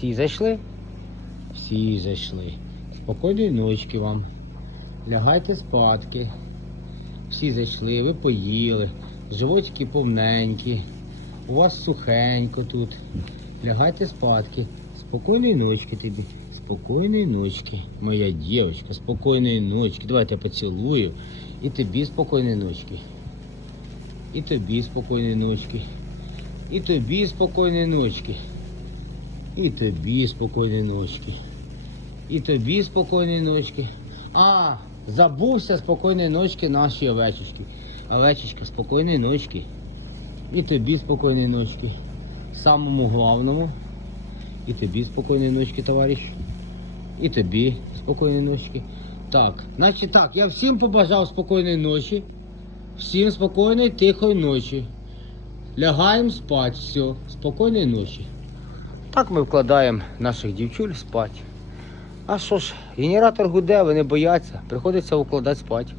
Всі зайшли? Всі зайшли. Спокійної ночки вам. Лягайте спадки. Всі зайшли, ви поїли. Животики повненькі. У вас сухенько тут. Лягайте спадки. Спокійної ночки тобі. Спокійної ночки, моя дівчинка, спокійної ночки. Давайте я поцілую. І тобі спокійної ночки. І тобі спокійної ночки. І тобі спокійної ночки. І тобі спокійної ночки. І тобі спокійної ночки. А, забувся спокійної ночки нашій овечечки. Овечечка, спокійної ночки. І тобі спокійної ночки. Самому главному. І тобі спокійної ночки, товариш. І тобі спокійної ночки. Так, значить так, я всім побажав спокійної ночі. Всім спокійної, тихої ночі. Лягаємо спати, все, спокійної ночі. Так ми вкладаємо наших дівчуль спати. А що ж, генератор гуде, вони бояться, приходиться укладати спати.